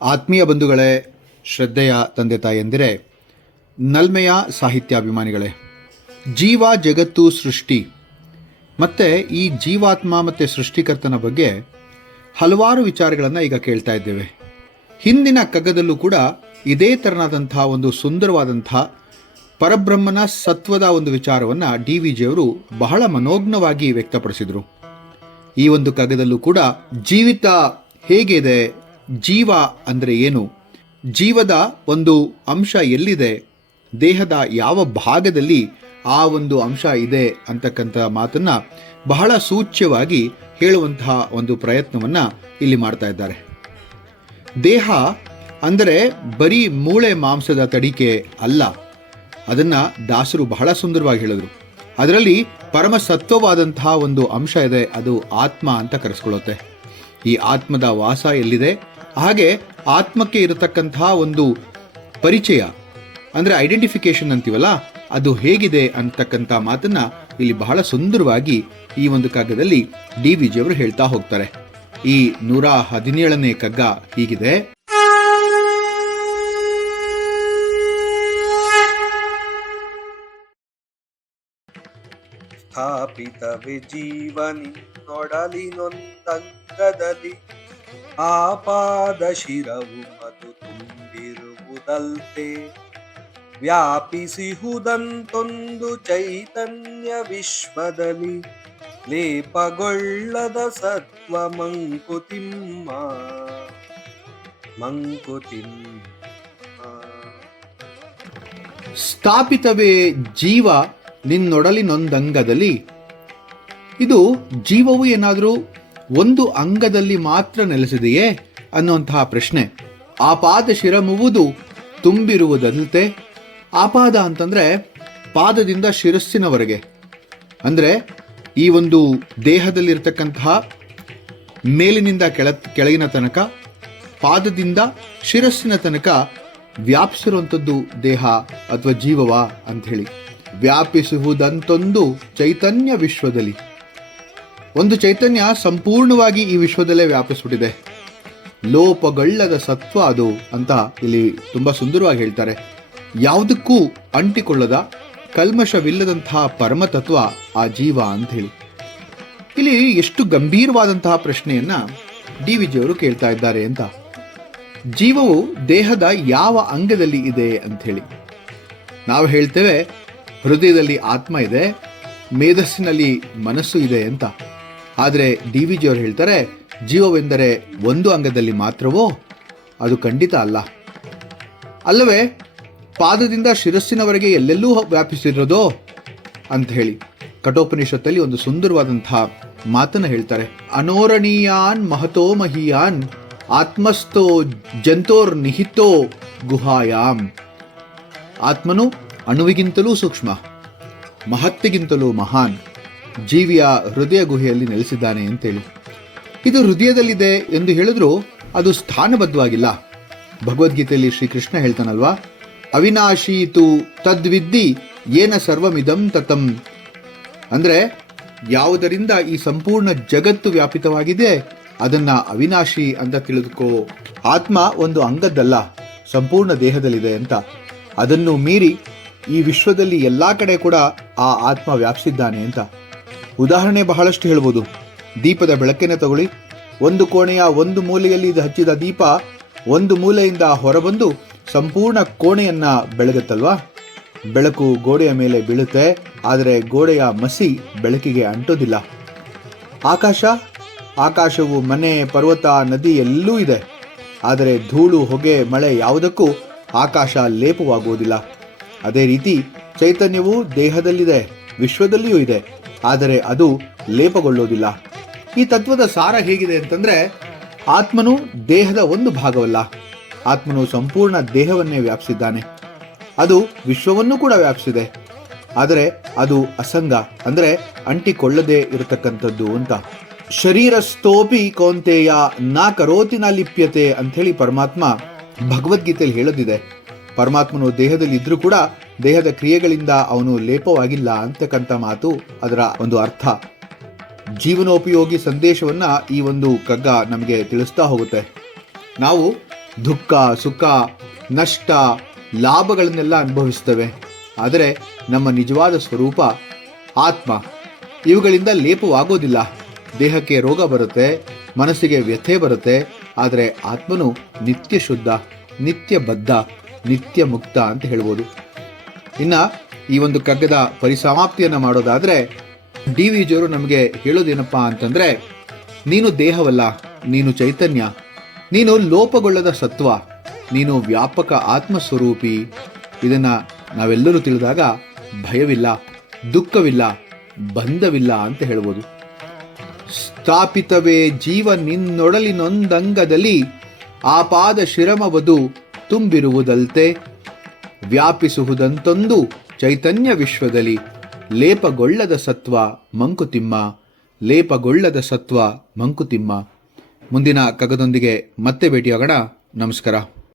ಆತ್ಮೀಯ ಬಂಧುಗಳೇ, ಶ್ರದ್ಧೆಯ ತಂದೆ ತಾಯಂದಿರೇ, ನಲ್ಮೆಯ ಸಾಹಿತ್ಯಾಭಿಮಾನಿಗಳೇ, ಜೀವ ಜಗತ್ತು ಸೃಷ್ಟಿ ಮತ್ತು ಈ ಜೀವಾತ್ಮ ಮತ್ತು ಸೃಷ್ಟಿಕರ್ತನ ಬಗ್ಗೆ ಹಲವಾರು ವಿಚಾರಗಳನ್ನು ಈಗ ಕೇಳ್ತಾ ಇದ್ದೇವೆ. ಹಿಂದಿನ ಕಗ್ಗದಲ್ಲೂ ಕೂಡ ಇದೇ ತೆರನಾದಂಥ ಒಂದು ಸುಂದರವಾದಂಥ ಪರಬ್ರಹ್ಮನ ಸತ್ವದ ಒಂದು ವಿಚಾರವನ್ನು DVG ಅವರು ಬಹಳ ಮನೋಜ್ಞವಾಗಿ ವ್ಯಕ್ತಪಡಿಸಿದರು. ಈ ಒಂದು ಕಗ್ಗದಲ್ಲೂ ಕೂಡ ಜೀವಿತ ಹೇಗಿದೆ, ಜೀವ ಅಂದರೆ ಏನು, ಜೀವದ ಒಂದು ಅಂಶ ಎಲ್ಲಿದೆ, ದೇಹದ ಯಾವ ಭಾಗದಲ್ಲಿ ಆ ಒಂದು ಅಂಶ ಇದೆ ಅಂತಕ್ಕಂಥ ಮಾತನ್ನು ಬಹಳ ಸೂಚ್ಯವಾಗಿ ಹೇಳುವಂತಹ ಒಂದು ಪ್ರಯತ್ನವನ್ನು ಇಲ್ಲಿ ಮಾಡ್ತಾ ಇದ್ದಾರೆ. ದೇಹ ಅಂದರೆ ಬರೀ ಮೂಳೆ ಮಾಂಸದ ತಡಿಕೆ ಅಲ್ಲ, ಅದನ್ನು ದಾಸರು ಬಹಳ ಸುಂದರವಾಗಿ ಹೇಳಿದರು. ಅದರಲ್ಲಿ ಪರಮ ಸತ್ವವಾದಂತಹ ಒಂದು ಅಂಶ ಇದೆ, ಅದು ಆತ್ಮ ಅಂತ ಕರೆಸ್ಕೊಳ್ಳುತ್ತೆ. ಈ ಆತ್ಮದ ವಾಸ ಎಲ್ಲಿದೆ, ಹಾಗೆ ಆತ್ಮಕ್ಕೆ ಇರತಕ್ಕಂತಹ ಒಂದು ಪರಿಚಯ ಅಂದರೆ ಐಡೆಂಟಿಫಿಕೇಶನ್ ಅಂತೀವಲ್ಲ, ಅದು ಹೇಗಿದೆ ಅಂತಕ್ಕಂಥ ಮಾತನ್ನು ಇಲ್ಲಿ ಬಹಳ ಸುಂದರವಾಗಿ ಈ ಒಂದು ಕಗ್ಗದಲ್ಲಿ DVG ಅವರು ಹೇಳ್ತಾ ಹೋಗ್ತಾರೆ. ಈ 117ನೇ ಕಗ್ಗ ಹೀಗಿದೆ. ಸ್ಥಾಪಿತವೆ ಜೀವನಿನ್ನೊಡಲಿನೊಂದಂಗದಲ್ಲಿ ಆಪಾದ ಶಿರವು ಮದು ತುಂಬಿರುವುದಲ್ತೆ ವ್ಯಾಪಿಸಿಹುದಂತೊಂದು ಚೈತನ್ಯ ವಿಶ್ವದಲ್ಲಿ ಲೇಪಗೊಳ್ಳದ ಸತ್ವ ಮಂಕುತಿಮ್ಮ. ಸ್ಥಾಪಿತವೇ ಜೀವ ನಿನ್ನೊಡಲಿನೊಂದಂಗದಲ್ಲಿ. ಇದು ಜೀವವು ಏನಾದರೂ ಒಂದು ಅಂಗದಲ್ಲಿ ಮಾತ್ರ ನೆಲೆಸಿದೆಯೇ ಅನ್ನುವಂತಹ ಪ್ರಶ್ನೆ. ಆಪಾದ ಶಿರಮುವುದು ತುಂಬಿರುವುದಂತೆ. ಆಪಾದ ಅಂತಂದರೆ ಪಾದದಿಂದ ಶಿರಸ್ಸಿನವರೆಗೆ, ಅಂದರೆ ಈ ಒಂದು ದೇಹದಲ್ಲಿರ್ತಕ್ಕಂತಹ ಮೇಲಿನಿಂದ ಕೆಳಗಿನ ತನಕ, ಪಾದದಿಂದ ಶಿರಸ್ಸಿನ ತನಕ ವ್ಯಾಪಿಸಿರುವಂಥದ್ದು ದೇಹ ಅಥವಾ ಜೀವವ ಅಂಥೇಳಿ. ವ್ಯಾಪಿಸುವುದಂತೊಂದು ಚೈತನ್ಯ ವಿಶ್ವದಲ್ಲಿ. ಒಂದು ಚೈತನ್ಯ ಸಂಪೂರ್ಣವಾಗಿ ಈ ವಿಶ್ವದಲ್ಲೇ ವ್ಯಾಪಿಸ್ಬಿಟ್ಟಿದೆ. ಲೋಪಗೊಳ್ಳದ ಸತ್ವ ಅದು ಅಂತ ಇಲ್ಲಿ ತುಂಬ ಸುಂದರವಾಗಿ ಹೇಳ್ತಾರೆ. ಯಾವುದಕ್ಕೂ ಅಂಟಿಕೊಳ್ಳದ ಕಲ್ಮಶವಿಲ್ಲದಂತಹ ಪರಮತತ್ವ ಆ ಜೀವ ಅಂಥೇಳಿ. ಇಲ್ಲಿ ಎಷ್ಟು ಗಂಭೀರವಾದಂತಹ ಪ್ರಶ್ನೆಯನ್ನು DVG ಅವರು ಕೇಳ್ತಾ ಇದ್ದಾರೆ ಅಂತ. ಜೀವವು ದೇಹದ ಯಾವ ಅಂಗದಲ್ಲಿ ಇದೆ ಅಂಥೇಳಿ. ನಾವು ಹೇಳ್ತೇವೆ ಹೃದಯದಲ್ಲಿ ಆತ್ಮ ಇದೆ, ಮೇಧಸ್ಸಿನಲ್ಲಿ ಮನಸ್ಸು ಇದೆ ಅಂತ. ಆದರೆ DVG ಅವರು ಹೇಳ್ತಾರೆ ಜೀವವೆಂದರೆ ಒಂದು ಅಂಗದಲ್ಲಿ ಮಾತ್ರವೋ? ಅದು ಖಂಡಿತ ಅಲ್ಲ. ಅಲ್ಲವೇ ಪಾದದಿಂದ ಶಿರಸ್ಸಿನವರೆಗೆ ಎಲ್ಲೆಲ್ಲೂ ವ್ಯಾಪಿಸಿರೋದೋ ಅಂತ ಹೇಳಿ ಕಠೋಪನಿಷತ್ತಲ್ಲಿ ಒಂದು ಸುಂದರವಾದಂತಹ ಮಾತನ್ನು ಹೇಳ್ತಾರೆ. ಅನೋರಣೀಯಾನ್ ಮಹತೋ ಮಹೀಯಾನ್ ಆತ್ಮಸ್ಥೋ ಜಂತೋರ್ ನಿಹಿತೋ ಗುಹಾಯಾಮ್. ಆತ್ಮನು ಅಣುವಿಗಿಂತಲೂ ಸೂಕ್ಷ್ಮ, ಮಹತ್ತಿಗಿಂತಲೂ ಮಹಾನ್, ಜೀವಿಯ ಹೃದಯ ಗುಹೆಯಲ್ಲಿ ನೆಲೆಸಿದ್ದಾನೆ ಅಂತೇಳಿ. ಇದು ಹೃದಯದಲ್ಲಿದೆ ಎಂದು ಹೇಳಿದ್ರು ಅದು ಸ್ಥಾನಬದ್ಧವಾಗಿಲ್ಲ. ಭಗವದ್ಗೀತೆಯಲ್ಲಿ ಶ್ರೀಕೃಷ್ಣ ಹೇಳ್ತಾನಲ್ವಾ, ಅವಿನಾಶೀತು ತದ್ವಿದ್ದಿ ಏನ ಸರ್ವಮಿದಂ ತತಂ. ಅಂದರೆ ಯಾವುದರಿಂದ ಈ ಸಂಪೂರ್ಣ ಜಗತ್ತು ವ್ಯಾಪಿತವಾಗಿದೆ ಅದನ್ನು ಅವಿನಾಶಿ ಅಂತ ತಿಳಿದುಕೋ. ಆತ್ಮ ಒಂದು ಅಂಗದ್ದಲ್ಲ, ಸಂಪೂರ್ಣ ದೇಹದಲ್ಲಿದೆ ಅಂತ. ಅದನ್ನು ಮೀರಿ ಈ ವಿಶ್ವದಲ್ಲಿ ಎಲ್ಲ ಕಡೆ ಕೂಡ ಆ ಆತ್ಮ ವ್ಯಾಪಿಸಿದ್ದಾನೆ ಅಂತ. ಉದಾಹರಣೆ ಬಹಳಷ್ಟು ಹೇಳ್ಬೋದು. ದೀಪದ ಬೆಳಕನ್ನೇ ತಗೊಳ್ಳಿ. ಒಂದು ಕೋಣೆಯ ಒಂದು ಮೂಲೆಯಲ್ಲಿ ಹಚ್ಚಿದ ದೀಪ ಒಂದು ಮೂಲೆಯಿಂದ ಹೊರಬಂದು ಸಂಪೂರ್ಣ ಕೋಣೆಯನ್ನು ಬೆಳಗುತ್ತಲ್ವಾ. ಬೆಳಕು ಗೋಡೆಯ ಮೇಲೆ ಬೀಳುತ್ತೆ, ಆದರೆ ಗೋಡೆಯ ಮಸಿ ಬೆಳಕಿಗೆ ಅಂಟೋದಿಲ್ಲ. ಆಕಾಶವು ಮನೆ, ಪರ್ವತ, ನದಿ ಎಲ್ಲೂ ಇದೆ, ಆದರೆ ಧೂಳು, ಹೊಗೆ, ಮಳೆ ಯಾವುದಕ್ಕೂ ಆಕಾಶ ಲೇಪವಾಗುವುದಿಲ್ಲ. ಅದೇ ರೀತಿ ಚೈತನ್ಯವು ದೇಹದಲ್ಲಿದೆ, ವಿಶ್ವದಲ್ಲಿಯೂ ಇದೆ, ಆದರೆ ಅದು ಲೇಪಗೊಳ್ಳೋದಿಲ್ಲ. ಈ ತತ್ವದ ಸಾರ ಹೇಗಿದೆ ಅಂತಂದರೆ, ಆತ್ಮನು ದೇಹದ ಒಂದು ಭಾಗವಲ್ಲ, ಆತ್ಮನು ಸಂಪೂರ್ಣ ದೇಹವನ್ನೇ ವ್ಯಾಪಿಸಿದ್ದಾನೆ. ಅದು ವಿಶ್ವವನ್ನು ಕೂಡ ವ್ಯಾಪಿಸಿದೆ, ಆದರೆ ಅದು ಅಸಂಗ, ಅಂದರೆ ಅಂಟಿಕೊಳ್ಳದೇ ಇರತಕ್ಕಂಥದ್ದು ಅಂತ. ಶರೀರಸ್ಥೋಪಿ ಕೌಂತೆಯ ನಾ ಕರೋತಿ ನ ಲಿಪ್ಯತೆ ಅಂಥೇಳಿ ಪರಮಾತ್ಮ ಭಗವದ್ಗೀತೆಯಲ್ಲಿ ಹೇಳೋದಿದೆ. ಪರಮಾತ್ಮನು ದೇಹದಲ್ಲಿ ಇದ್ರೂ ಕೂಡ ದೇಹದ ಕ್ರಿಯೆಗಳಿಂದ ಅವನು ಲೇಪವಾಗಿಲ್ಲ ಅಂತಕ್ಕಂಥ ಮಾತು ಅದರ ಒಂದು ಅರ್ಥ. ಜೀವನೋಪಯೋಗಿ ಸಂದೇಶವನ್ನು ಈ ಒಂದು ಕಗ್ಗ ನಮಗೆ ತಿಳಿಸ್ತಾ ಹೋಗುತ್ತೆ. ನಾವು ದುಃಖ, ಸುಖ, ನಷ್ಟ, ಲಾಭಗಳನ್ನೆಲ್ಲ ಅನುಭವಿಸ್ತವೆ. ಆದರೆ ನಮ್ಮ ನಿಜವಾದ ಸ್ವರೂಪ ಆತ್ಮ. ಇವುಗಳಿಂದ ಲೇಪವಾಗೋದಿಲ್ಲ. ದೇಹಕ್ಕೆ ರೋಗ ಬರುತ್ತೆ, ಮನಸ್ಸಿಗೆ ವ್ಯಥೆ ಬರುತ್ತೆ, ಆದರೆ ಆತ್ಮನು ನಿತ್ಯ ಶುದ್ಧ, ನಿತ್ಯ ಬದ್ಧ, ನಿತ್ಯ ಮುಕ್ತ ಅಂತ ಹೇಳ್ಬೋದು. ಇನ್ನು ಈ ಒಂದು ಕಗ್ಗದ ಪರಿಸಮಾಪ್ತಿಯನ್ನು ಮಾಡೋದಾದರೆ ಡಿ ವಿ ಜಿಯವರು ನಮಗೆ ಹೇಳೋದೇನಪ್ಪ ಅಂತಂದರೆ, ನೀನು ದೇಹವಲ್ಲ, ನೀನು ಚೈತನ್ಯ, ನೀನು ಲೋಪಗೊಳ್ಳದ ಸತ್ವ, ನೀನು ವ್ಯಾಪಕ ಆತ್ಮಸ್ವರೂಪಿ. ಇದನ್ನು ನಾವೆಲ್ಲರೂ ತಿಳಿದಾಗ ಭಯವಿಲ್ಲ, ದುಃಖವಿಲ್ಲ, ಬಂಧವಿಲ್ಲ ಅಂತ ಹೇಳ್ಬೋದು. ಸ್ಥಾಪಿತವೇ ಜೀವ ನಿನ್ನೊಡಲಿನೊಂದಂಗದಲ್ಲಿ, ಆಪಾದ ಶಿರಮವದು ತುಂಬಿರುವುದಲ್ತೆ, ವ್ಯಾಪಿಸುವುದಂತೊಂದು ಚೈತನ್ಯ ವಿಶ್ವದಲ್ಲಿ, ಲೇಪಗೊಳ್ಳದ ಸತ್ವ ಮಂಕುತಿಮ್ಮ, ಲೇಪಗೊಳ್ಳದ ಸತ್ವ ಮಂಕುತಿಮ್ಮ. ಮುಂದಿನ ಕಗ್ಗದೊಂದಿಗೆ ಮತ್ತೆ ಭೇಟಿಯಾಗೋಣ. ನಮಸ್ಕಾರ.